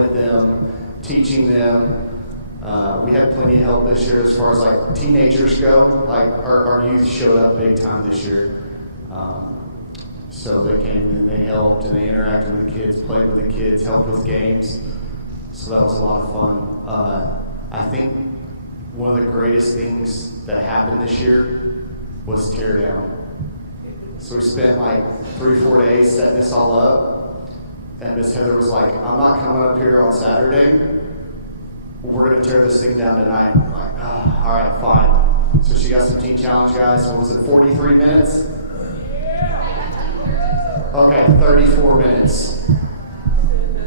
with them, teaching them. We had plenty of help this year as far as like teenagers go. Like our youth showed up big time this year. So they came and they helped and they interacted with the kids, played with the kids, helped with games. So that was a lot of fun. I think one of the greatest things that happened this year was tear down. So we spent like 3-4 days setting this all up. And Miss Heather was like, I'm not coming up here on Saturday. We're going to tear this thing down tonight. I'm like, oh, all right, fine. So she got some teen challenge guys. What was it, 43 minutes? Okay, 34 minutes.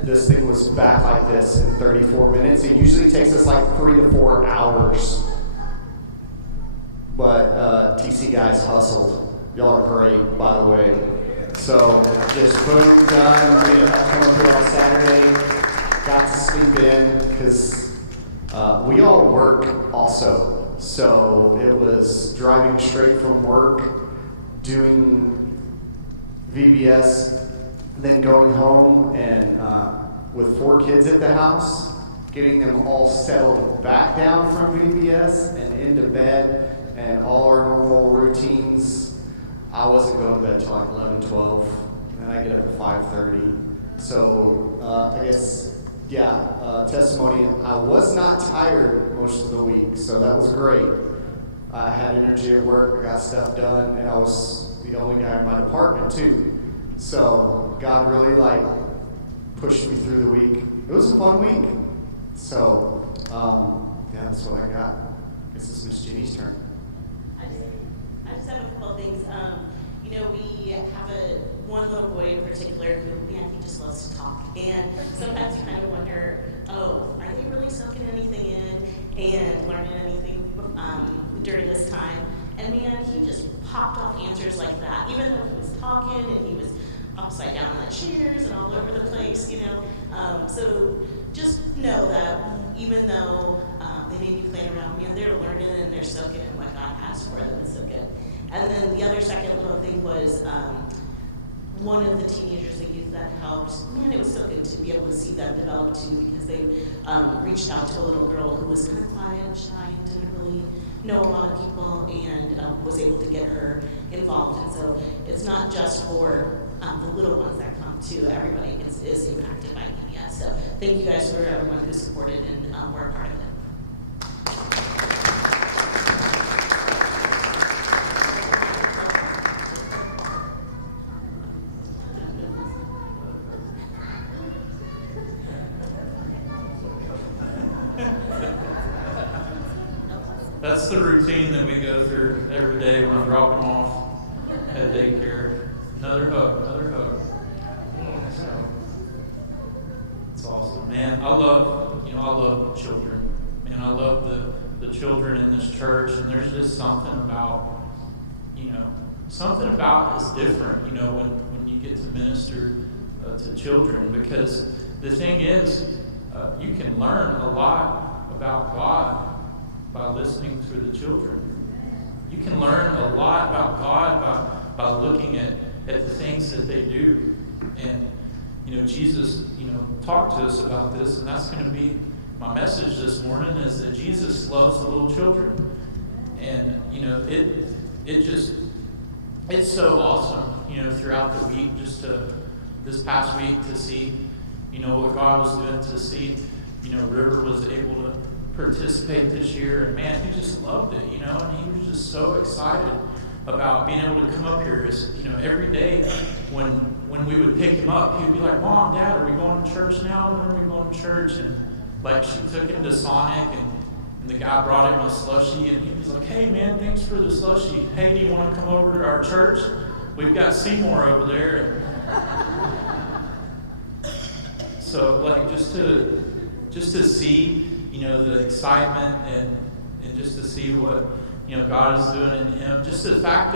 This thing was back like this in 34 minutes. It usually takes us like 3 to 4 hours. But TC guys hustled. Y'all are great, by the way. So just boom, done. We didn't come up here on Saturday. Got to sleep in because we all work also. So it was driving straight from work, doing VBS, then going home and with 4 kids at the house, getting them all settled back down from VBS and into bed and all our normal routines. I wasn't going to bed till like 11, 12, and then I get up at 5:30. So I guess, testimony, I was not tired most of the week, so that was great. I had energy at work, I got stuff done, and I was the only guy in my department too. So God really pushed me through the week. It was a fun week. So that's what I got. I guess it's Miss Jenny's turn. I just have a couple of things. We have one little boy in particular who, man, he just loves to talk. And sometimes you kind of wonder, are they really soaking anything in and learning anything during this time? And man, he just popped off answers like that, even though he was talking and he was upside down on the chairs and all over the place, So just know that even though they may be playing around, man, they're learning and they're soaking in what God has for them. It's so good. And then the other second little thing was one of the teenagers, the youth that helped, man, it was so good to be able to see them develop too, because they reached out to a little girl who was kind of quiet and shy and didn't really know a lot of people, and was able to get her involved. And so it's not just for the little ones that come too. Everybody is impacted by media. So thank you guys for everyone who supported and were a part of it. That's the routine that we go through every day when I drop them off at daycare. Another hug. It's awesome. Man, I love children. Man, I love the children in this church, and there's just something about it's different, when you get to minister to children, because the thing is, you can learn a lot about God by listening to the children. You can learn a lot about God by looking at the things that they do. And, Jesus, talked to us about this, and that's going to be my message this morning, is that Jesus loves the little children. And, it's so awesome, throughout the week, this past week to see, what God was doing, to see, River was able to participate this year, and man, he just loved it, and he was just so excited about being able to come up here. Every day when we would pick him up, he'd be like, Mom, Dad, are we going to church now? When are we going to church? And she took him to Sonic, and the guy brought him a slushie, and he was like, hey man, thanks for the slushie. Hey, do you want to come over to our church? We've got Seymour over there. So just to see the excitement and just to see what God is doing in him. Just the fact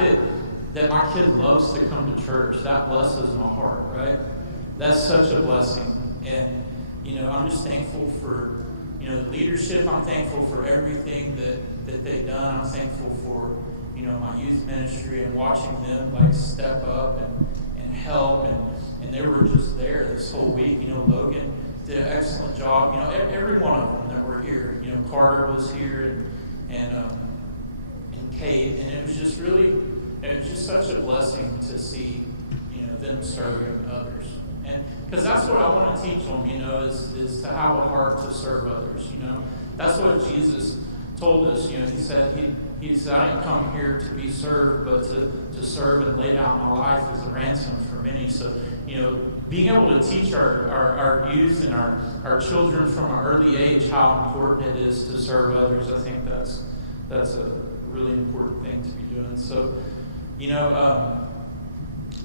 that my kid loves to come to church, that blesses my heart, right? That's such a blessing. And I'm just thankful for the leadership. I'm thankful for everything that they've done. I'm thankful for my youth ministry and watching them step up and help, and they were just there this whole week. Logan did an excellent job. You know, every one of them that were here. You know, Carter was here, and Kate, and it was just such a blessing to see, you know, them serving others. And because that's what I want to teach them, you know, is to have a heart to serve others. You know, that's what Jesus told us. You know, he said I didn't come here to be served, but to serve and lay down my life as a ransom for many. So, you know, being able to teach our youth and our children from an early age how important it is to serve others, I think that's a really important thing to be doing. So, you know,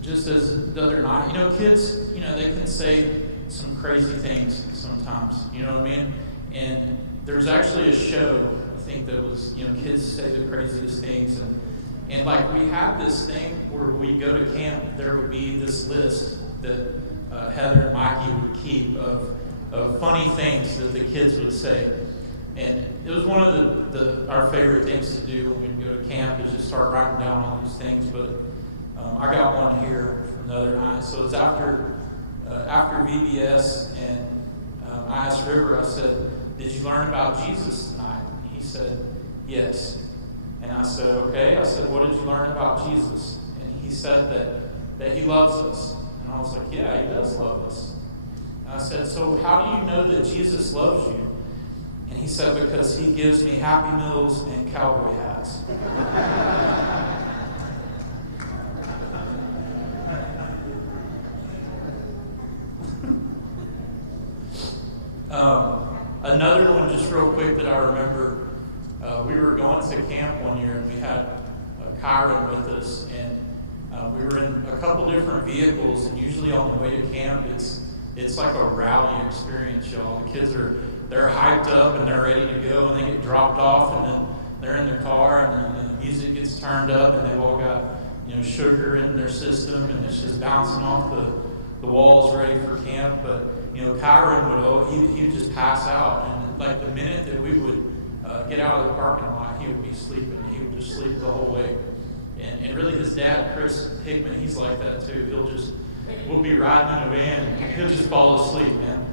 just as the other night, you know, kids, you know, they can say some crazy things sometimes, you know what I mean? And there's actually a show, I think, that was, you know, kids say the craziest things. And like, we had this thing where we go to camp, there would be this list that Heather and Mikey would keep of funny things that the kids would say. And it was one of our favorite things to do when we go to camp, is just start writing down all these things. But I got one here from the other night. So it's after VBS, and I asked River, I said, "Did you learn about Jesus tonight?" And he said, "Yes." And I said, "Okay." I said, "What did you learn about Jesus?" And he said that he loves us. And I was like, "Yeah, he does love us." And I said, "So how do you know that Jesus loves you?" And he said, "Because he gives me Happy Meals and cowboy hats." Another one, just real quick, that I remember, we were going to camp one year, and we had Kyron with us, and we were in a couple different vehicles, and usually on the way to camp, it's like a rally experience, y'all. The kids they're hyped up and they're ready to go, and they get dropped off, and then they're in their car, and then the music gets turned up, and they've all got, you know, sugar in their system, and it's just bouncing off the walls, ready for camp. But you know, Kyron he would just pass out, and like the minute that we would get out of the parking lot, he would be sleeping. He would just sleep the whole way. And really, his dad, Chris Hickman, he's like that too. We'll be riding in a van, and he'll just fall asleep, man.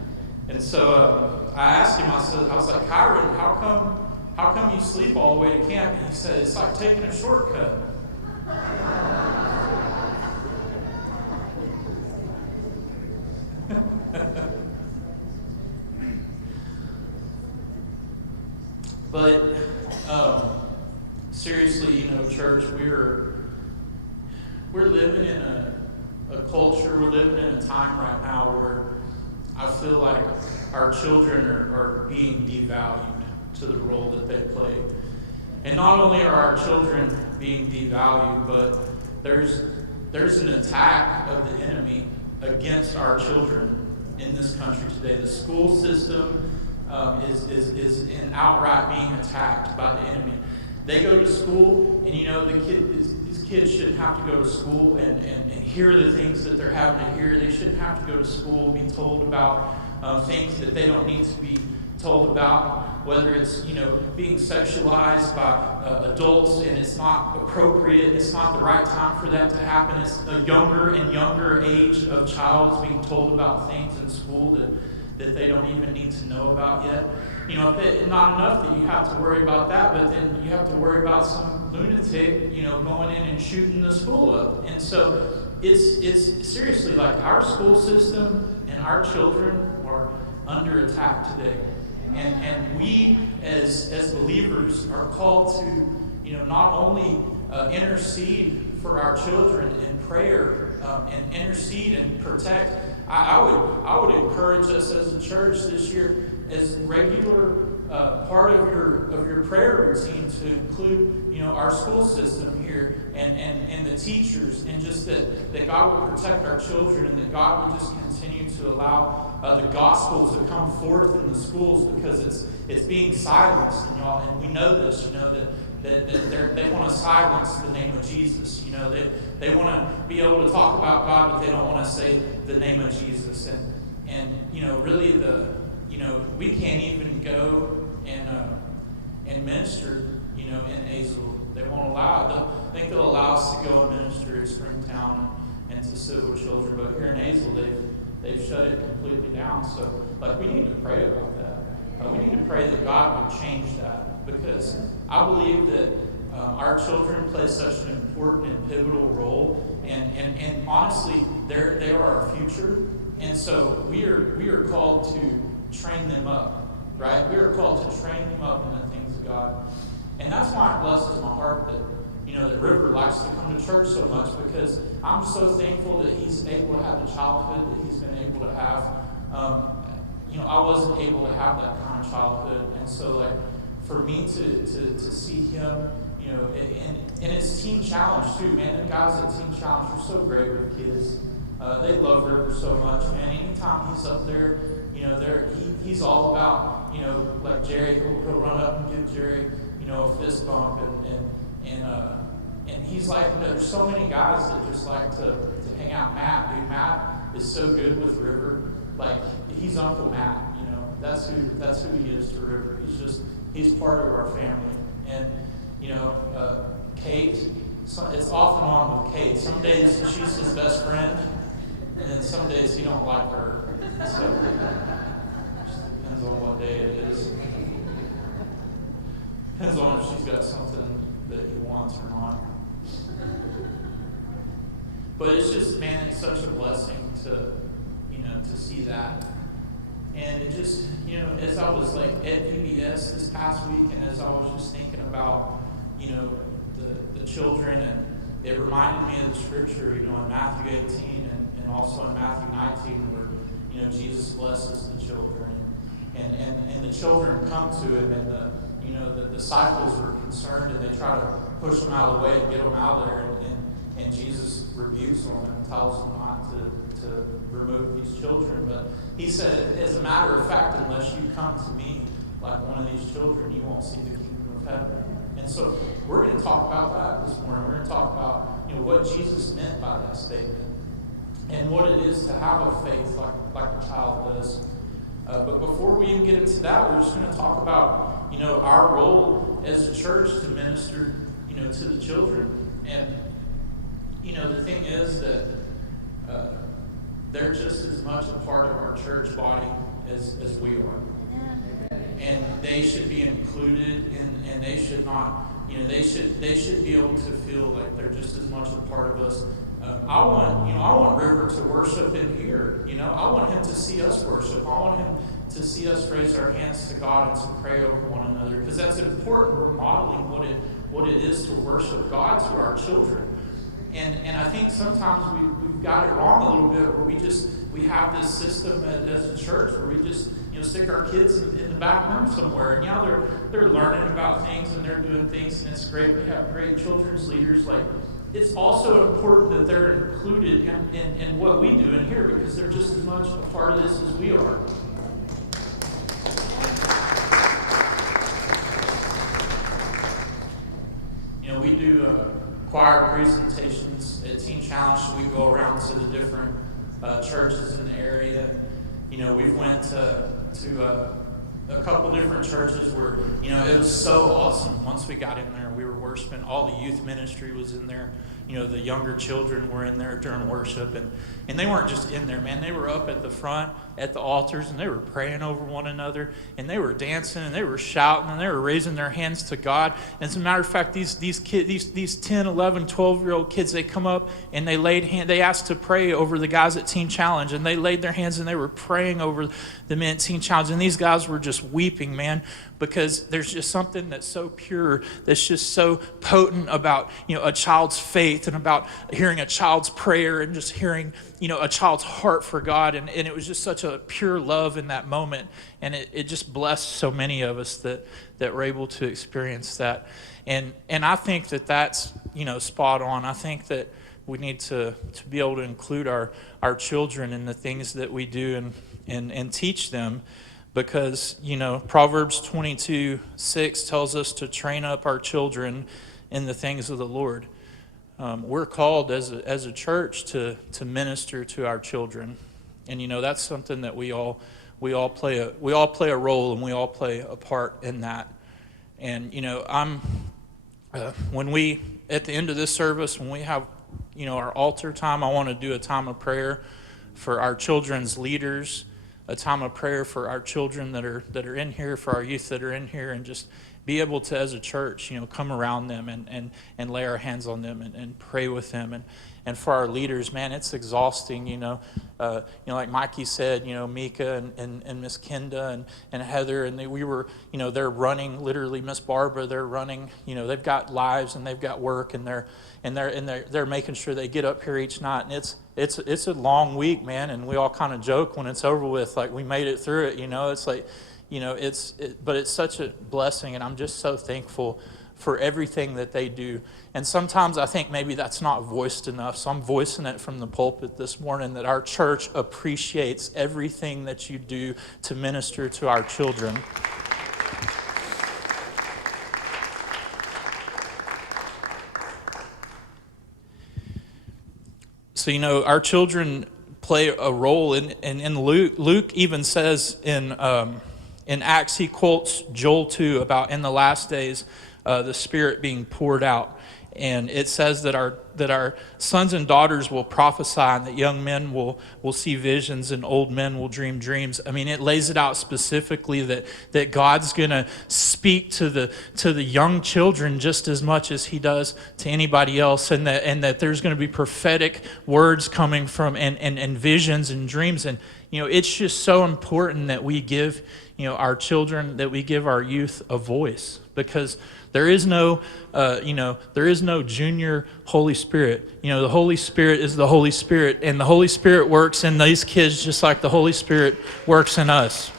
And so I asked him, I was like, "Kyron, how come you sleep all the way to camp?" And he said, "It's like taking a shortcut." But seriously, you know, church, we're living in a culture, we're living in a time right now where I feel like our children are being devalued to the role that they play. And not only are our children being devalued, but there's an attack of the enemy against our children in this country today. The school system is in outright being attacked by the enemy. They go to school, and you know, these kids shouldn't have to go to school and hear the things that they're having to hear. They shouldn't have to go to school and be told about things that they don't need to be told about, whether it's, you know, being sexualized by adults, and it's not appropriate, it's not the right time for that to happen. It's a younger and younger age of child's being told about things in school that they don't even need to know about yet. You know, not enough that you have to worry about that, but then you have to worry about some lunatic, you know, going in and shooting the school up. And so it's seriously like our school system and our children are under attack today. And we as believers are called to, you know, not only intercede for our children in prayer and intercede and protect. I would encourage us as a church this year, as regular part of your prayer routine, to include, you know, our school system here and the teachers, and just that God would protect our children, and that God would just continue to allow the gospel to come forth in the schools, because it's being silenced, and y'all, and we know this, you know, that they want to silence the name of Jesus. You know, they want to be able to talk about God, but they don't want to say the name of Jesus. And you know, really we can't even go and minister, you know, in Azle. They won't allow it. I think they'll allow us to go and minister at Springtown and to sit with children, but here in Azle, they've shut it completely down. So, like, we need to pray about that. We need to pray that God would change that, because I believe that our children play such an important and pivotal role, and honestly, they are our future, and so we are called to train them up, right? We are called to train them up in the things of God, and that's why it blesses my heart that that River likes to come to church so much, because I'm so thankful that he's able to have the childhood that he's been able to have. I wasn't able to have that kind of childhood, and so like for me to see him, and it's Team Challenge too, man. The guys at Team Challenge are so great with kids. They love River so much, man. Anytime he's up there, he's all about, like Jerry, he'll run up and give Jerry, a fist bump, and he's like, there's so many guys that just like to hang out. Matt is so good with River. Like, he's Uncle Matt, that's who he is to River. He's part of our family. And, Kate, it's off and on with Kate. Some days she's his best friend, and then some days he don't like her. So, it just depends on what day it is. Depends on if she's got something that he wants or not. But it's just, man, it's such a blessing to see that. And it just, as I was like at VBS this past week, and as I was just thinking about, the children, and it reminded me of the scripture, in Matthew 18 and also in Matthew 19, where, Jesus blesses the children, and the children come to him, and the disciples were concerned, and they try to push them out of the way and get them out of there, and Jesus rebukes them and tells them not to remove these children. But he said, as a matter of fact, unless you come to me like one of these children, you won't see the kingdom of heaven. And so we're going to talk about that this morning. We're going to talk about what Jesus meant by that statement, and what it is to have a faith like a child does. But before we even get into that, we're just going to talk about our role as a church to minister to the children. And the thing is that they're just as much a part of our church body as we are, and they should be included, and they should not, they should be able to feel like they're just as much a part of us. I want River to worship in here. I want him to see us worship. I want him to see us raise our hands to God and to pray over one another, because that's important. We're modeling what it is to worship God to our children. And I think sometimes we've got it wrong a little bit, where we have this system as a church where we just stick our kids in the back room somewhere, and they're learning about things and they're doing things, and it's great. We have great children's leaders. Like, it's also important that they're included in what we do in here, because they're just as much a part of this as we are. We do choir presentations at Teen Challenge, so we go around to the different churches in the area. We've went to a couple different churches where, it was so awesome. Once we got in there, we were worshiping. All the youth ministry was in there. The younger children were in there during worship, and they weren't just in there, man. They were up at the front at the altars, and they were praying over one another, and they were dancing, and they were shouting, and they were raising their hands to God. And as a matter of fact, these kids, these 10, 11, 12-year-old kids, they come up and they asked to pray over the guys at Teen Challenge, and they laid their hands and they were praying over the men at Teen Challenge, and these guys were just weeping, man, because there's just something that's so pure, that's just so potent about, a child's faith, and about hearing a child's prayer, and just hearing, a child's heart for God. And it was just such a pure love in that moment. And it just blessed so many of us that were able to experience that. And I think that's, spot on. I think that we need to be able to include our children in the things that we do and teach them. Because, Proverbs 22:6 tells us to train up our children in the things of the Lord. We're called as a church to minister to our children, and that's something that we all play a role, and we all play a part in that. And when we at the end of this service, when we have our altar time, I want to do a time of prayer for our children's leaders, a time of prayer for our children that are in here, for our youth that are in here, and just be able to, as a church, come around them and lay our hands on them and pray with them. And for our leaders, man, it's exhausting, like Mikey said, Mika and Miss Kenda and Heather, and we were, they're running, literally Miss Barbara, they're running, they've got lives and they've got work, and they're making sure they get up here each night, and it's a long week, man, and we all kind of joke when it's over with, like we made it through it, it's like, but it's such a blessing, and I'm just so thankful for everything that they do. And sometimes I think maybe that's not voiced enough, so I'm voicing it from the pulpit this morning, that our church appreciates everything that you do to minister to our children. So, our children play a role in Luke even says in Acts, he quotes Joel 2 about in the last days, the Spirit being poured out. And it says that our sons and daughters will prophesy, and that young men will see visions, and old men will dream dreams. I mean, it lays it out specifically that God's going to speak to the young children just as much as he does to anybody else, and that there's going to be prophetic words coming from and visions and dreams. And it's just so important that we give our children, that we give our youth a voice, because there is no junior Holy Spirit. The Holy Spirit is the Holy Spirit, and the Holy Spirit works in these kids just like the Holy Spirit works in us.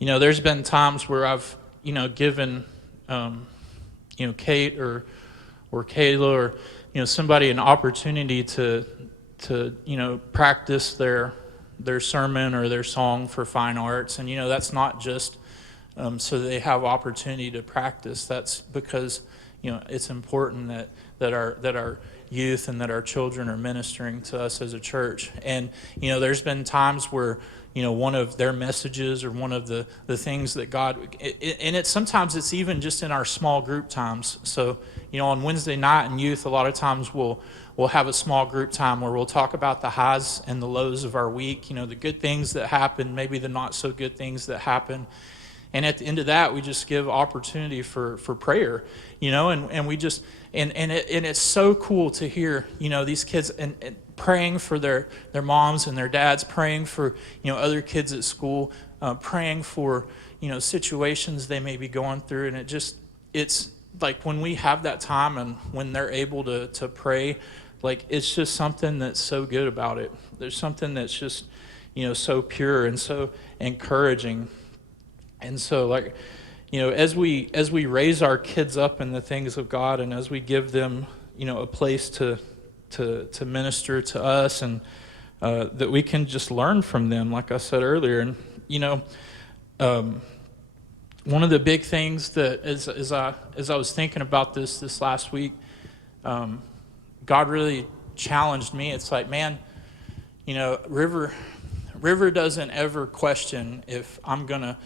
There's been times where I've, given, Kate or Kayla or, somebody an opportunity to practice their sermon or their song for fine arts. And, that's not just so they have opportunity to practice. That's because, it's important that our youth and that our children are ministering to us as a church. And, there's been times where, one of their messages or one of the things that God, and sometimes it's even just in our small group times. So, on Wednesday night in youth, a lot of times we'll have a small group time where we'll talk about the highs and the lows of our week, the good things that happen, maybe the not so good things that happen. And at the end of that, we just give opportunity for prayer, and we just, and it's so cool to hear, these kids and praying for their moms and their dads, praying for, other kids at school, praying for, situations they may be going through. And it's like when we have that time and when they're able to pray, like it's just something that's so good about it. There's something that's just, so pure and so encouraging. And so, like, as we raise our kids up in the things of God, and as we give them, a place to minister to us, and that we can just learn from them, like I said earlier. And one of the big things that as I was thinking about this last week, God really challenged me. It's like, man, River doesn't ever question if I'm gonna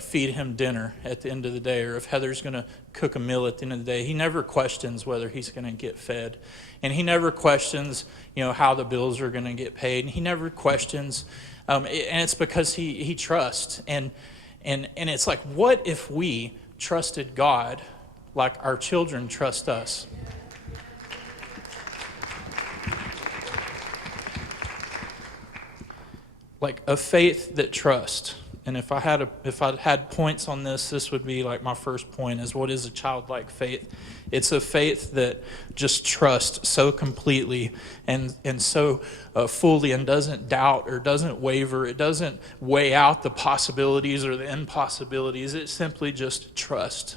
feed him dinner at the end of the day, or if Heather's going to cook a meal at the end of the day. He never questions whether he's going to get fed. And he never questions, how the bills are going to get paid. And he never questions, and it's because he trusts. And it's like, what if we trusted God like our children trust us? Like a faith that trusts. And if I had points on this would be like my first point is, what is a childlike faith? It's a faith that just trusts so completely and so fully, and doesn't doubt or doesn't waver. It doesn't weigh out the possibilities or the impossibilities. It simply just trusts.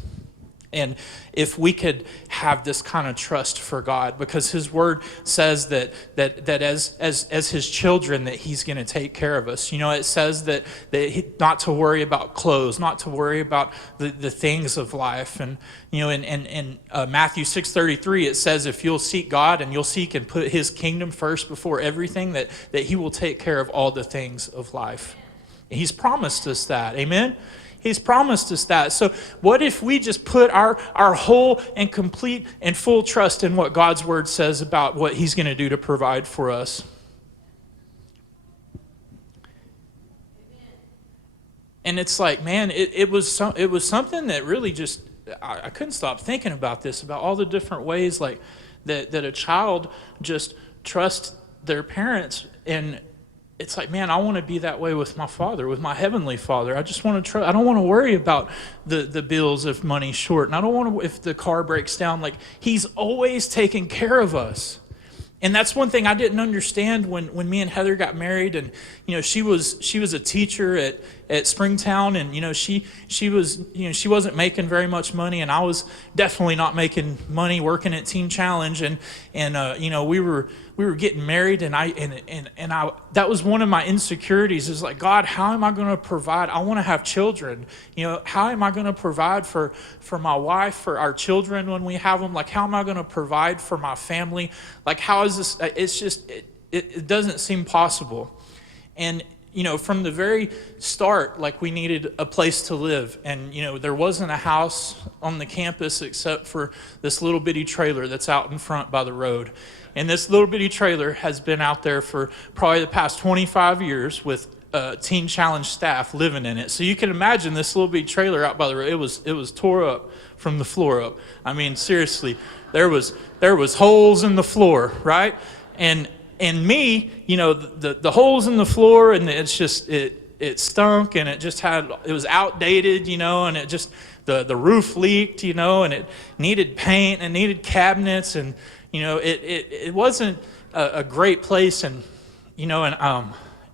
And if we could have this kind of trust for God, because His Word says that as His children, that He's going to take care of us. It says that not to worry about clothes, not to worry about the things of life. And in Matthew 6:33, it says if you'll seek God and you'll seek and put His kingdom first before everything, that He will take care of all the things of life. He's promised us that. Amen. He's promised us that. So what if we just put our whole and complete and full trust in what God's word says about what he's going to do to provide for us? And it's like, man, it was something that really just, I couldn't stop thinking about this, about all the different ways like that a child just trusts their parents. And it's like, man, I want to be that way with my Father, with my Heavenly Father. I just want to trust. I don't want to worry about the bills if money's short. And I don't want to, if the car breaks down. Like, he's always taking care of us. And that's one thing I didn't understand when me and Heather got married. And, she was a teacher at Springtown. And, she was, she wasn't making very much money. And I was definitely not making money working at Teen Challenge. And we were getting married. And I that was one of my insecurities, is like, God, how am I going to provide? I want to have children. How am I going to provide for my wife, for our children when we have them? Like, how am I going to provide for my family? Like, how is this? It's just, it doesn't seem possible. And, from the very start, like, we needed a place to live. And, there wasn't a house on the campus except for this little bitty trailer that's out in front by the road. And this little bitty trailer has been out there for probably the past 25 years with Teen Challenge staff living in it. So you can imagine this little bitty trailer out by the road. It was tore up from the floor up. I mean, seriously, there was holes in the floor, right? And me, the holes in the floor, and it's just it stunk, and it was outdated, and it just the roof leaked, and it needed paint and needed cabinets, and it wasn't a great place. And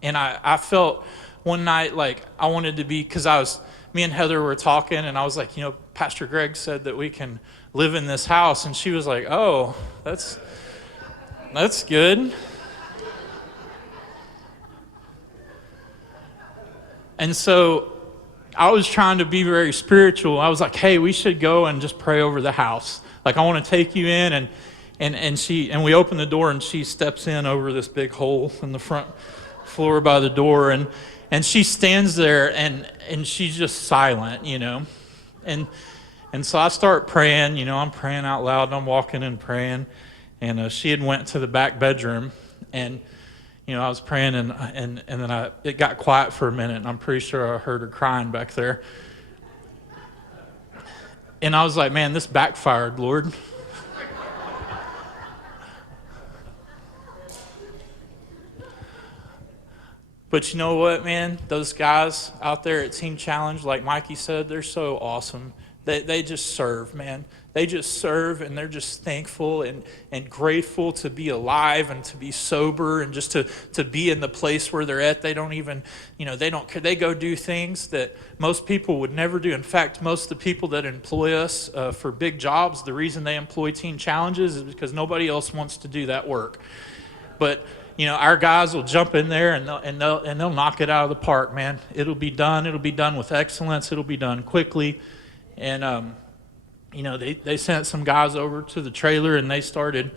I felt one night like I wanted to be, because me and Heather were talking, and I was like, Pastor Greg said that we can live in this house. And she was like, oh, that's good. And so I was trying to be very spiritual. I was like, hey, we should go and just pray over the house. Like, I want to take you in. And we open the door, and she steps in over this big hole in the front floor by the door, and she stands there, and she's just silent, and so I start praying, I'm praying out loud, and I'm walking and praying, and she had went to the back bedroom, and I was praying, and then it got quiet for a minute, and I'm pretty sure I heard her crying back there, and I was like, man, this backfired, Lord. But you know what, man? Those guys out there at Teen Challenge, like Mikey said, they're so awesome. They just serve, man. They just serve, and they're just thankful and grateful to be alive and to be sober and just to be in the place where they're at. They don't even, they don't care. They go do things that most people would never do. In fact, most of the people that employ us for big jobs, the reason they employ Teen Challenges is because nobody else wants to do that work. But our guys will jump in there and they'll knock it out of the park, man. It'll be done. It'll be done with excellence. It'll be done quickly. And they sent some guys over to the trailer, and they started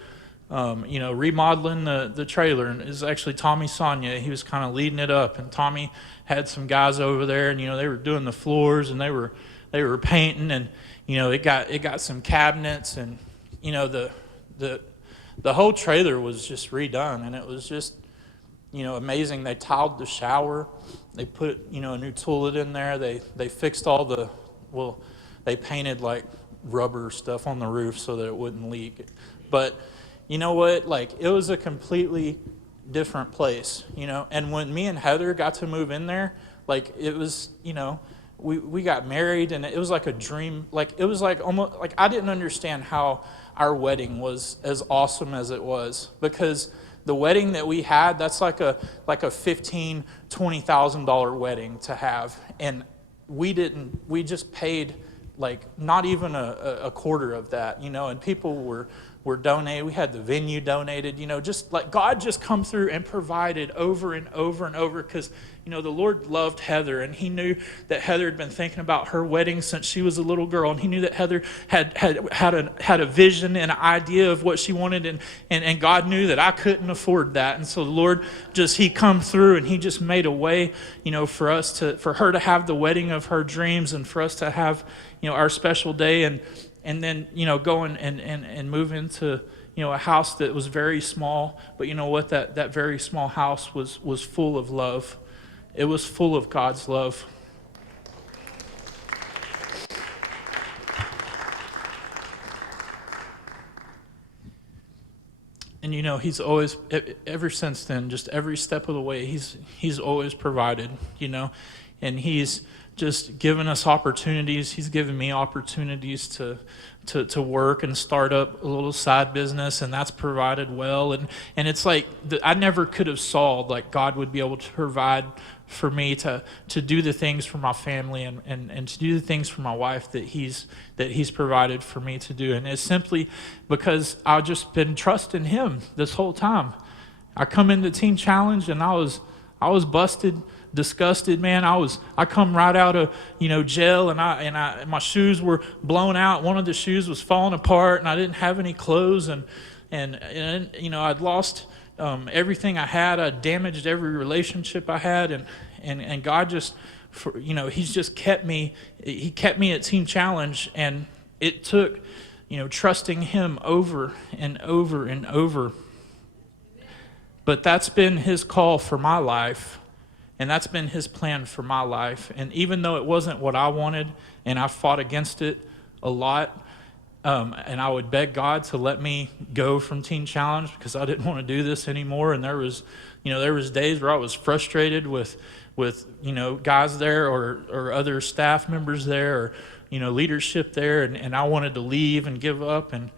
remodeling the trailer. And it was actually Tommy Sonia. He was kind of leading it up, and Tommy had some guys over there, and they were doing the floors, and they were painting, and it got some cabinets, and the whole trailer was just redone, and it was just, amazing. They tiled the shower. They put, a new toilet in there. They fixed they painted like rubber stuff on the roof so that it wouldn't leak. But you know what? Like, it was a completely different place, And when me and Heather got to move in there, like, it was, we got married, and it was like a dream. Like, it was like almost like I didn't understand how our wedding was as awesome as it was, because the wedding that we had, that's like a $15,000-$20,000 wedding to have, and we just paid like not even a quarter of that, and people were were donated. We had the venue donated. Just like God just come through and provided over and over and over, because the Lord loved Heather, and he knew that Heather had been thinking about her wedding since she was a little girl, and he knew that Heather had a vision and an idea of what she wanted, and God knew that I couldn't afford that. And so the Lord he come through, and he just made a way, for her to have the wedding of her dreams, and for us to have, our special day, and then, go and move into, a house that was very small, but you know what, that very small house was full of love. It was full of God's love. And he's always, ever since then, just every step of the way, he's always provided, and he's just given us opportunities. He's given me opportunities to work and start up a little side business, and that's provided well. And it's like, I never could have saw like God would be able to provide for me to do the things for my family and to do the things for my wife that he's provided for me to do. And it's simply because I've just been trusting him this whole time. I come into Teen Challenge, and I was busted, disgusted, man. I come right out of jail, and my shoes were blown out. One of the shoes was falling apart, and I didn't have any clothes, and I'd lost everything I had. I damaged every relationship I had, and God just, he's just kept me. He kept me at Teen Challenge, and it took trusting him over and over and over. But that's been his call for my life. And that's been his plan for my life. And even though it wasn't what I wanted, and I fought against it a lot, and I would beg God to let me go from Teen Challenge because I didn't want to do this anymore. And there was days where I was frustrated with guys there or other staff members there, or leadership there, and I wanted to leave and give up. And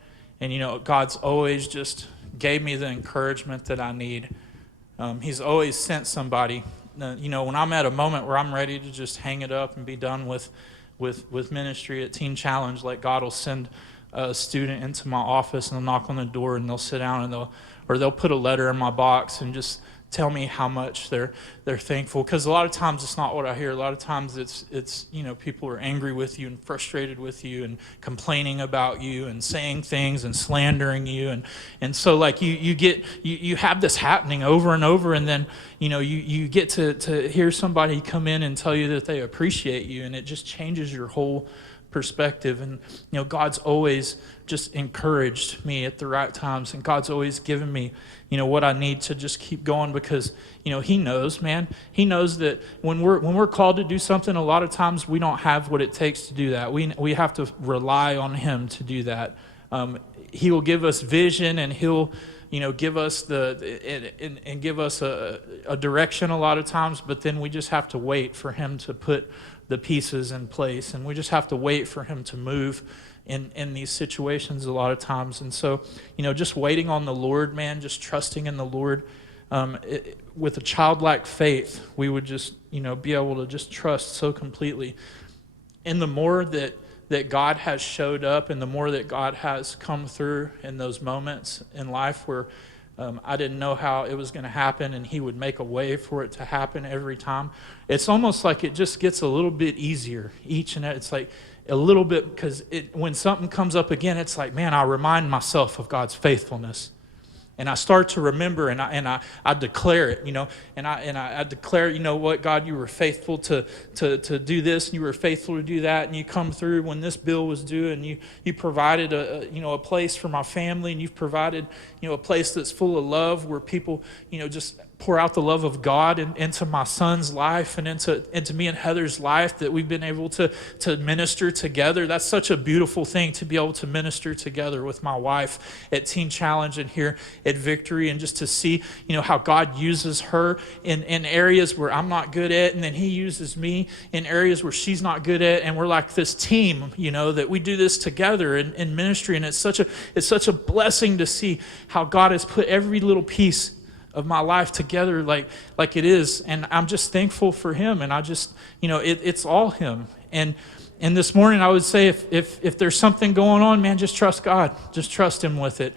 God's always just gave me the encouragement that I need. He's always sent somebody. When I'm at a moment where I'm ready to just hang it up and be done with ministry at Teen Challenge, like God will send a student into my office, and they'll knock on the door, and they'll sit down, and they'll put a letter in my box and just tell me how much they're thankful. Because a lot of times it's not what I hear. A lot of times it's people are angry with you and frustrated with you and complaining about you and saying things and slandering you, and so like you have this happening over and over, and then you get to hear somebody come in and tell you that they appreciate you, and it just changes your whole perspective. And God's always just encouraged me at the right times, and God's always given me what I need to just keep going, because he knows, man. He knows that when we're called to do something, a lot of times we don't have what it takes to do that. We have to rely on him to do that. He will give us vision, and he'll give us and give us a direction a lot of times, but then we just have to wait for him to put the pieces in place, and we just have to wait for him to move in these situations a lot of times. And so, just waiting on the Lord, man, just trusting in the Lord, with a childlike faith, we would just, be able to just trust so completely. And the more that God has showed up, and the more that God has come through in those moments in life where I didn't know how it was going to happen, and he would make a way for it to happen every time. It's almost like it just gets a little bit easier it's like a little bit, because when something comes up again, it's like, man, I remind myself of God's faithfulness. And I start to remember, and I declare it, and I declare, what, God, you were faithful to do this, and you were faithful to do that, and you come through when this bill was due, and you provided a place for my family, and you've provided, a place that's full of love where people, just pour out the love of God into my son's life and into me and Heather's life, that we've been able to minister together. That's such a beautiful thing, to be able to minister together with my wife at Teen Challenge and here at Victory, and just to see, how God uses her in areas where I'm not good at, and then he uses me in areas where she's not good at, and we're like this team, that we do this together in ministry. And it's such a blessing to see how God has put every little piece of my life together like it is. And I'm just thankful for him, and I just, it's all him. And and this morning I would say if there's something going on, man, just trust God. Just trust Him with it.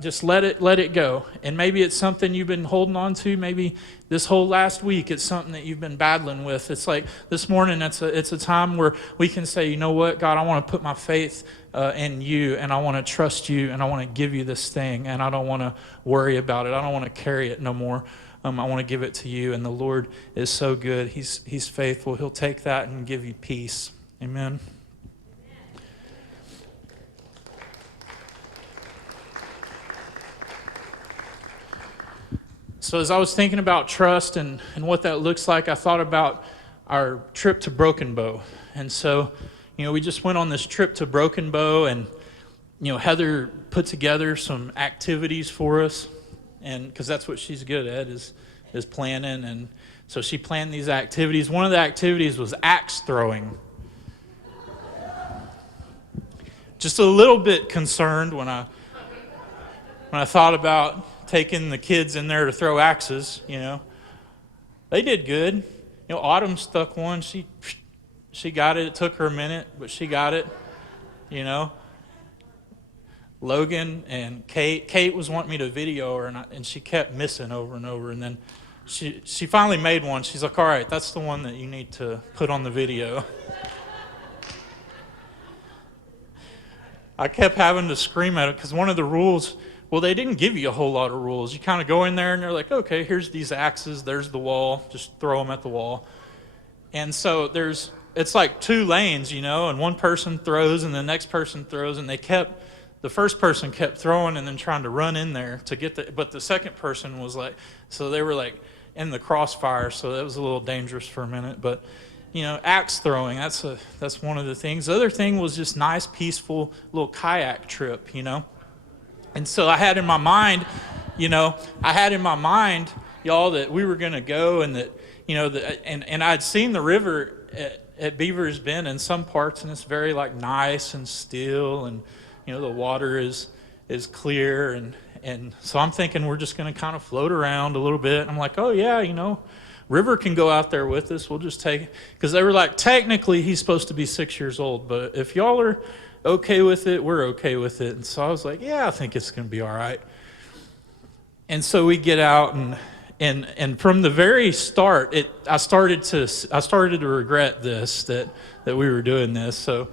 Just let it go. And maybe it's something you've been holding on to. Maybe this whole last week it's something that you've been battling with. It's like this morning it's a time where we can say, you know what, God, I want to put my faith in you, and I want to trust you, and I want to give you this thing, and I don't want to worry about it. I don't want to carry it no more. I want to give it to you, and the Lord is so good. He's faithful. He'll take that and give you peace. Amen. So as I was thinking about trust and what that looks like, I thought about our trip to Broken Bow. And so, we just went on this trip to Broken Bow, and, Heather put together some activities for us, and because that's what she's good at is planning. And so she planned these activities. One of the activities was axe throwing. Just a little bit concerned when I thought about taking the kids in there to throw axes. They did good. Autumn stuck one. She got it. It took her a minute, but she got it. Logan and Kate was wanting me to video her, and she kept missing over and over. And then she finally made one. She's like, all right, that's the one that you need to put on the video. I kept having to scream at it because one of the rules, well, they didn't give you a whole lot of rules. You kind of go in there and they're like, okay, here's these axes, there's the wall, just throw them at the wall. And so it's like 2 lanes, and one person throws and the next person throws, and the first person kept throwing and then trying to run in there to get but the second person was like, so they were like in the crossfire, so that was a little dangerous for a minute. But axe throwing, that's one of the things. The other thing was just nice, peaceful little kayak trip, And so I had in my mind, y'all, that we were going to go, and that, and I'd seen the river at Beaver's Bend in some parts, and it's very like nice and still, and, the water is clear. And so I'm thinking we're just going to kind of float around a little bit. I'm like, oh yeah, River can go out there with us. We'll just take it. Because they were like, technically he's supposed to be 6 years old, but if y'all are okay with it, we're okay with it. And so I was like, yeah, I think it's going to be all right. And so we get out, and from the very start, I started to regret this, that we were doing this. So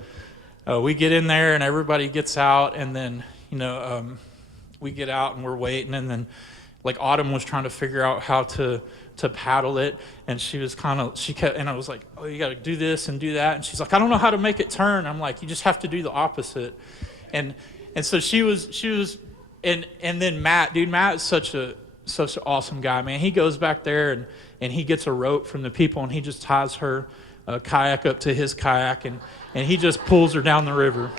we get in there, and everybody gets out, and then we get out and we're waiting, and then like Autumn was trying to figure out how to paddle it, and she kept, and I was like, oh, you got to do this and do that, and she's like, I don't know how to make it turn. I'm like, you just have to do the opposite. And so she was and then Matt is such an awesome guy, man. He goes back there and he gets a rope from the people, and he just ties her kayak up to his kayak, and he just pulls her down the river.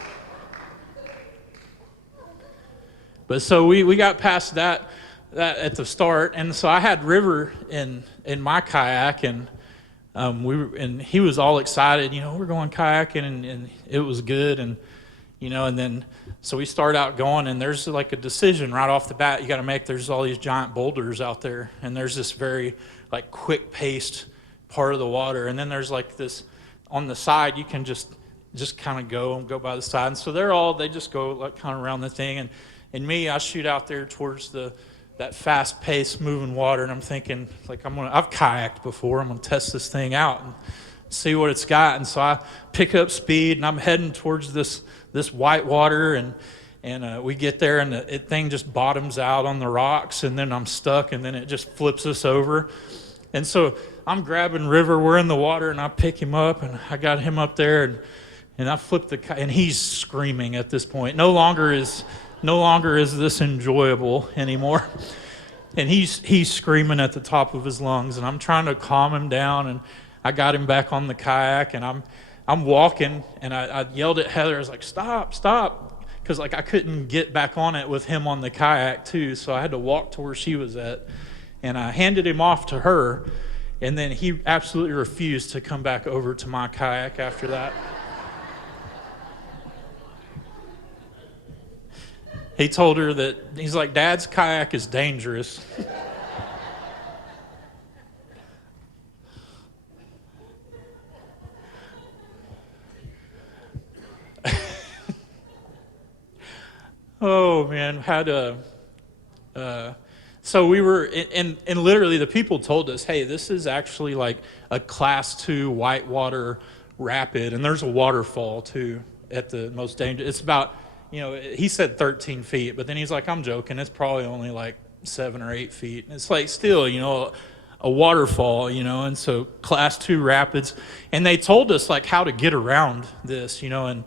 But so we got past that at the start, and so I had River in my kayak, and and he was all excited. We're going kayaking, and it was good, and and then so we start out going, and there's like a decision right off the bat you got to make. There's all these giant boulders out there, and there's this very like quick paced part of the water, and then there's like this on the side you can just kind of go by the side, and so they just go like kind of around the thing, and me, I shoot out there towards that fast-paced moving water, and I'm thinking, like, I've kayaked before. I'm gonna test this thing out and see what it's got. And so I pick up speed, and I'm heading towards this white water, and we get there, and the thing just bottoms out on the rocks, and then I'm stuck, and then it just flips us over. And so I'm grabbing River. We're in the water, and I pick him up, and I got him up there, and I flip and he's screaming at this point. No longer is this enjoyable anymore. And he's screaming at the top of his lungs, and I'm trying to calm him down, and I got him back on the kayak, and I'm walking, and I yelled at Heather. I was like, stop, because like I couldn't get back on it with him on the kayak too, so I had to walk to where she was at, and I handed him off to her, and then he absolutely refused to come back over to my kayak after that. He told her that, he's like, Dad's kayak is dangerous. Oh man, had a. So we were, and literally the people told us, hey, this is actually like a class 2 whitewater rapid, and there's a waterfall too at the most dangerous. It's about, he said 13 feet, but then he's like, I'm joking, it's probably only like 7 or 8 feet. And it's like still, a waterfall, and so class 2 rapids. And they told us like how to get around this, and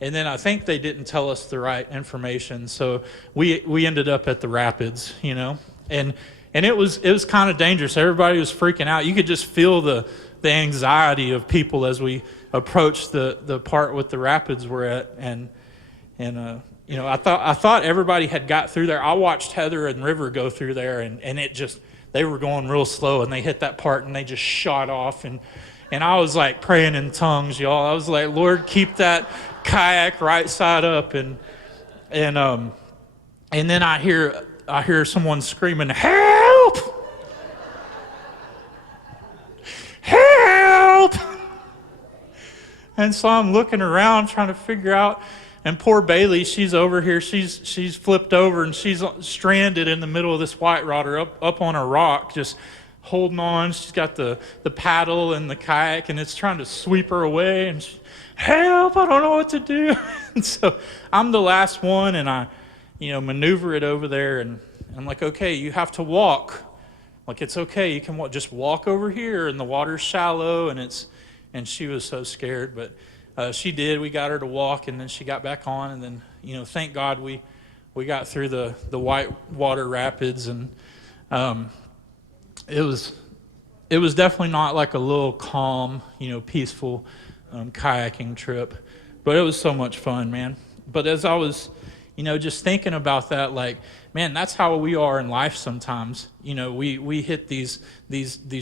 then I think they didn't tell us the right information. So we ended up at the rapids, and it was kind of dangerous. Everybody was freaking out. You could just feel the anxiety of people as we approached the part with the rapids we're at. And I thought everybody had got through there. I watched Heather and River go through there, and it just, they were going real slow, and they hit that part and they just shot off, and I was like praying in tongues, y'all. I was like, Lord, keep that kayak right side up, and then I hear someone screaming, help! Help! And so I'm looking around trying to figure out, and poor Bailey, she's over here, she's flipped over, and she's stranded in the middle of this white water up on a rock, just holding on. She's got the paddle and the kayak, and it's trying to sweep her away, and help, I don't know what to do. And so I'm the last one, and I maneuver it over there, and I'm like, okay, you have to walk. Like, it's okay, you can just walk over here, and the water's shallow, and she was so scared, but she did. We got her to walk, and then she got back on, and then, thank God we got through the white water rapids, and it was definitely not like a little calm, peaceful kayaking trip, but it was so much fun, man. But as I was, just thinking about that, like, man, that's how we are in life sometimes. We hit these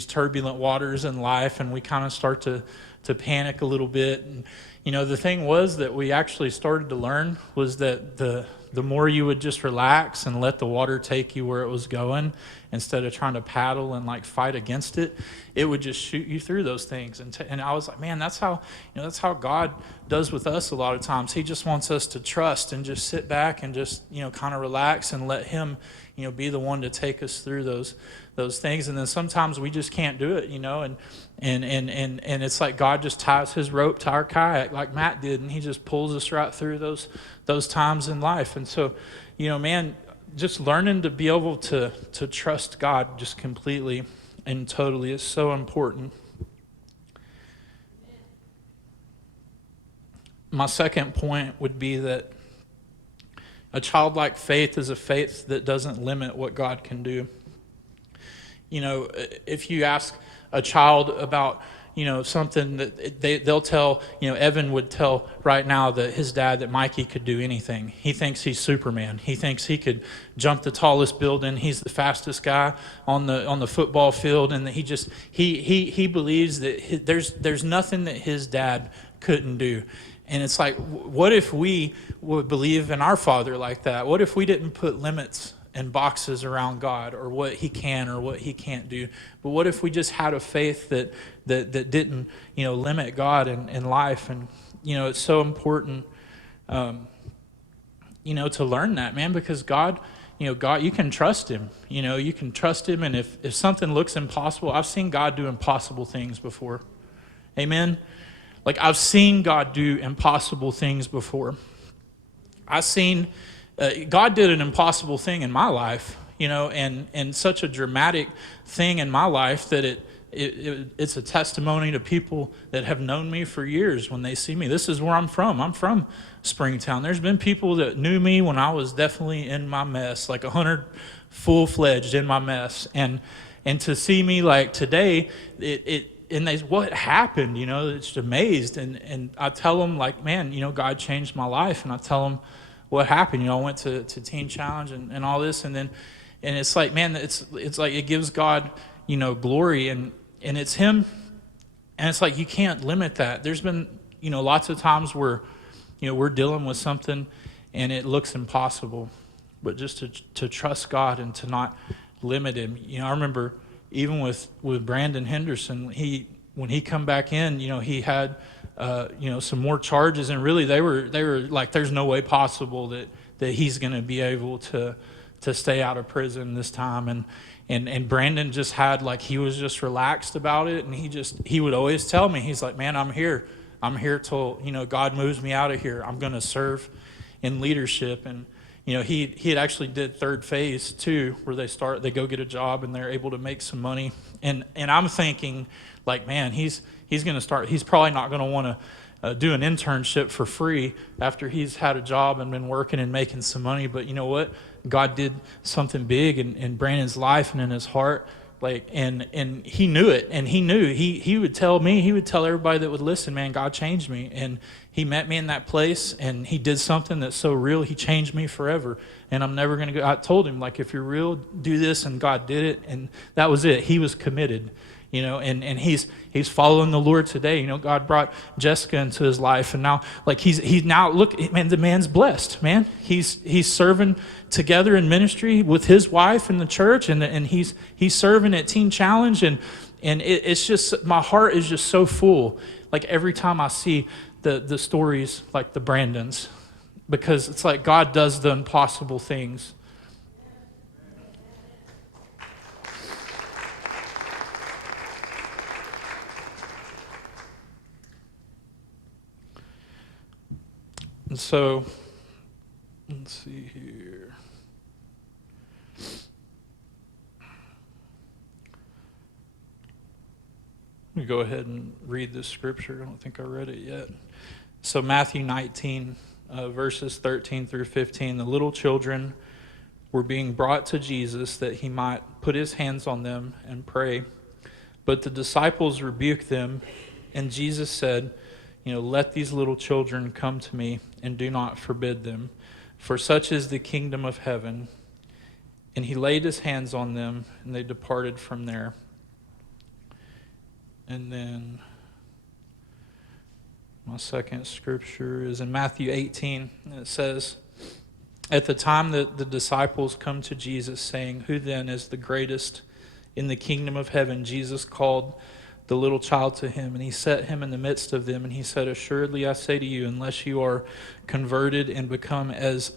turbulent waters in life, and we kind of start to panic a little bit. And the thing was that we actually started to learn was that the more you would just relax and let the water take you where it was going, instead of trying to paddle and like fight against it, it would just shoot you through those things. And I was like, man, that's how God does with us a lot of times. He just wants us to trust and just sit back and just kind of relax and let Him be the one to take us through those things. And then sometimes we just can't do it, and it's like God just ties His rope to our kayak like Matt did, and He just pulls us right through those times in life. And so, man, just learning to be able to trust God just completely and totally is so important. My second point would be that a childlike faith is a faith that doesn't limit what God can do. If you ask a child about something that they'll tell, Evan would tell right now that his dad, that Mikey could do anything. He thinks he's Superman. He thinks he could jump the tallest building. He's the fastest guy on the football field, and that he believes that there's nothing that his dad couldn't do. And it's like, what if we would believe in our Father like that? What if we didn't put limits and boxes around God, or what He can or what He can't do? But what if we just had a faith that didn't limit God in life? And it's so important to learn that, man, because God, you can trust Him. You can trust Him, and if something looks impossible, I've seen God do impossible things before. Amen. Like, I've seen God do impossible things before. I've seen God did an impossible thing in my life, and such a dramatic thing in my life that it's a testimony to people that have known me for years when they see me. This is where I'm from. I'm from Springtown. There's been people that knew me when I was definitely in my mess, like 100 full-fledged in my mess. And to see me like today, and they, what happened, it's amazed. And I tell them, like, man, God changed my life. And I tell them what happened. I went to Teen Challenge and all this, and it's like, man, it's like it gives God, glory, and it's Him, and it's like you can't limit that. There's been, lots of times where, we're dealing with something and it looks impossible, but just to trust God and to not limit Him. I remember even with Brandon Henderson, when he come back in, he had some more charges, and really they were like, there's no way possible that that he's going to be able to stay out of prison this time. And Brandon just had, like, he was just relaxed about it, and he would always tell me, he's like, man, I'm here till, God moves me out of here. I'm going to serve in leadership. And he had actually did third phase too, where they go get a job and they're able to make some money. And I'm thinking, like, man, he's going to start. He's probably not going to want to do an internship for free after he's had a job and been working and making some money. But you know what? God did something big in Brandon's life and in his heart. And he knew it, and he would tell me, he would tell everybody that would listen, man, God changed me, and he met me in that place, and he did something that's so real, he changed me forever, and I'm never going to go. I told him, like, if you're real, do this, and God did it, and that was it. He was committed, and he's following the Lord today. God brought Jessica into his life, and now, like, he's now, look, man, the man's blessed, man. He's serving together in ministry with his wife in the church, and he's serving at Teen Challenge, and it's just, my heart is just so full, like, every time I see the stories like the Brandons, because it's like God does the impossible things. And so, let's see here. Let me go ahead and read this scripture. I don't think I read it yet. So Matthew 19, verses 13 through 15. The little children were being brought to Jesus that he might put his hands on them and pray. But the disciples rebuked them, and Jesus said, let these little children come to me, and do not forbid them, for such is the kingdom of heaven. And he laid his hands on them, and they departed from there. And then my second scripture is in Matthew 18. It says, at the time that the disciples come to Jesus, saying, who then is the greatest in the kingdom of heaven? Jesus called the little child to him, and he set him in the midst of them, and he said, assuredly I say to you, unless you are converted and become as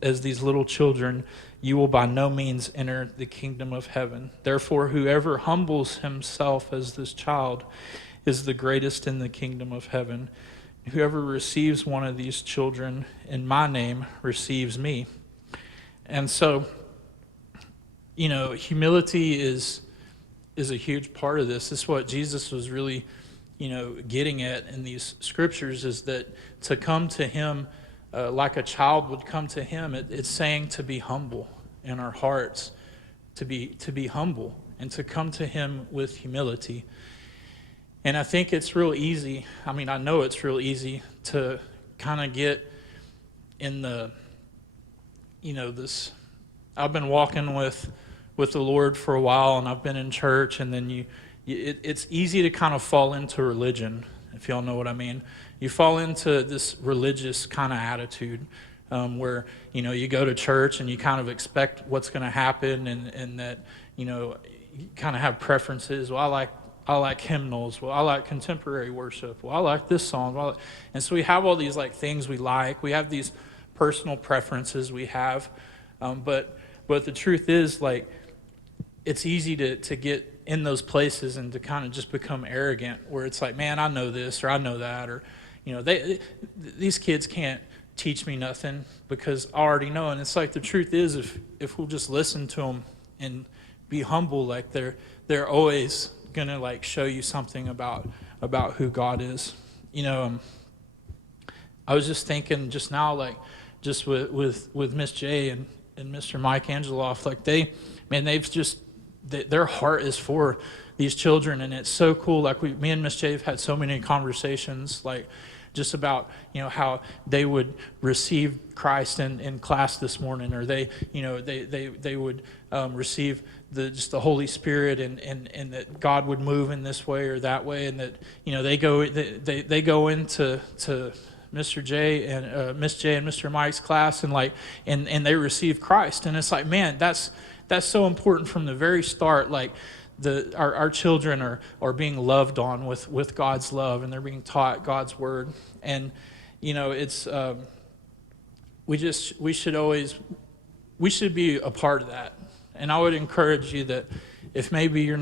these little children, you will by no means enter the kingdom of heaven. Therefore, whoever humbles himself as this child is the greatest in the kingdom of heaven. Whoever receives one of these children in my name receives me. And so, humility is a huge part of this. This is what Jesus was really, getting at in these scriptures, is that to come to him like a child would come to him. It's saying to be humble in our hearts, to be humble, and to come to him with humility. And I think it's real easy. I mean, I know it's real easy to kind of get in the, this. I've been walking with the Lord for a while, and I've been in church, and then it's easy to kind of fall into religion, if y'all know what I mean. You fall into this religious kind of attitude where, you go to church and you kind of expect what's going to happen, and that, you kind of have preferences. Well, I like hymnals. Well, I like contemporary worship. Well, I like this song. And so we have all these like things we like. We have these personal preferences we have. But the truth is, like, it's easy to get in those places and to kind of just become arrogant, where it's like, man, I know this or I know that, or these kids can't teach me nothing because I already know. And it's like, the truth is, if we'll just listen to them and be humble, like, they're always gonna like show you something about who God is. I was just thinking just now, like, just with Miss J and Mr. Mike Angeloff, like, they've just, their heart is for these children, and it's so cool. Like, me and Miss J have had so many conversations, like, just about, how they would receive Christ in class this morning, or they would receive the Holy Spirit, and that God would move in this way or that way, and that, they go into Mr. J and Miss J and Mr. Mike's class, and they receive Christ. And it's like, man, that's so important from the very start. Like, our children are being loved on with God's love, and they're being taught God's word. And it's we should be a part of that. And I would encourage you that if maybe you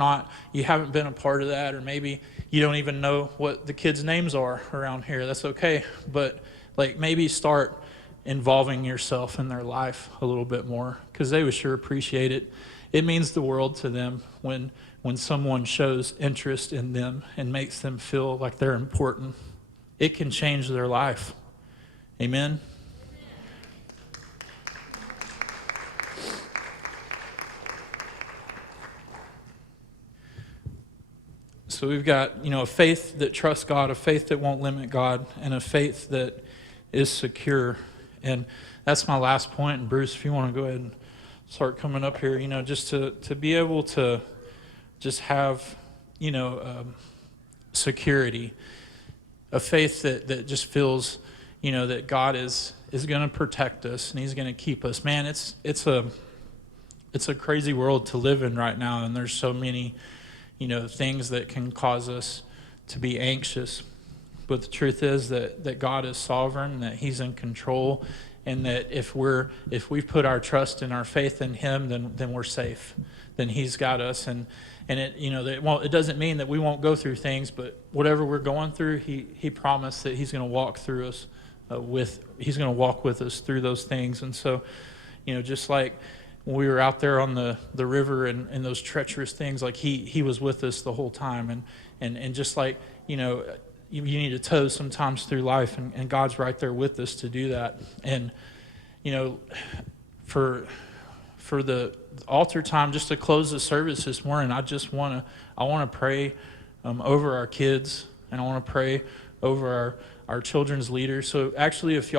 haven't been a part of that, or maybe you don't even know what the kids' names are around here, that's okay. But like maybe start involving yourself in their life a little bit more, because they would sure appreciate it. It means the world to them when someone shows interest in them and makes them feel like they're important. It can change their life. Amen. So we've got, a faith that trusts God, a faith that won't limit God, and a faith that is secure. And that's my last point. And Bruce, if you want to go ahead and start coming up here, just to be able to just have, security, a faith that just feels, that God is going to protect us and He's going to keep us. Man, it's a crazy world to live in right now, and there's so many things that can cause us to be anxious. But the truth is that God is sovereign, that He's in control, and that if we've put our trust and our faith in Him, then we're safe. Then He's got us, and it doesn't mean that we won't go through things, but whatever we're going through, He promised that He's going to walk through us He's going to walk with us through those things. And so, just like when we were out there on the river and those treacherous things, like he was with us the whole time. And just like, you need to tow sometimes through life, and God's right there with us to do that. And, for the altar time, just to close the service this morning, I want to pray over our kids, and I want to pray over our children's leaders. So actually, if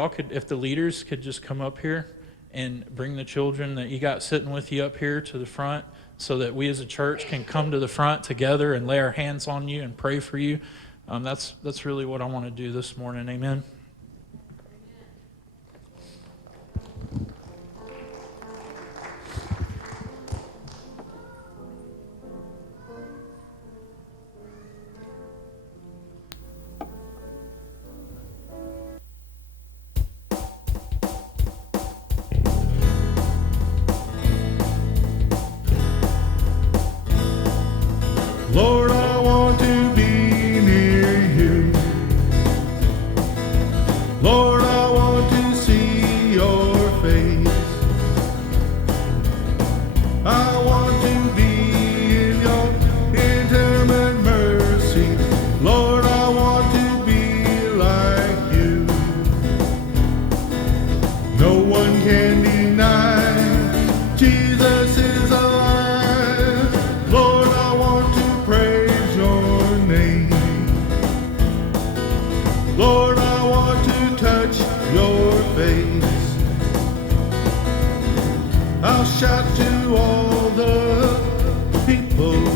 the leaders could just come up here and bring the children that you got sitting with you up here to the front, so that we as a church can come to the front together and lay our hands on you and pray for you. That's really what I want to do this morning. Amen. Lord, I want to be near you. Lord, I want to see your face. I want to be in your intimate mercy. Lord, I want to be like you. No one can deny Jesus is alive. Lord, I want to praise your name. Lord, I want to touch your face. I'll shout to all the people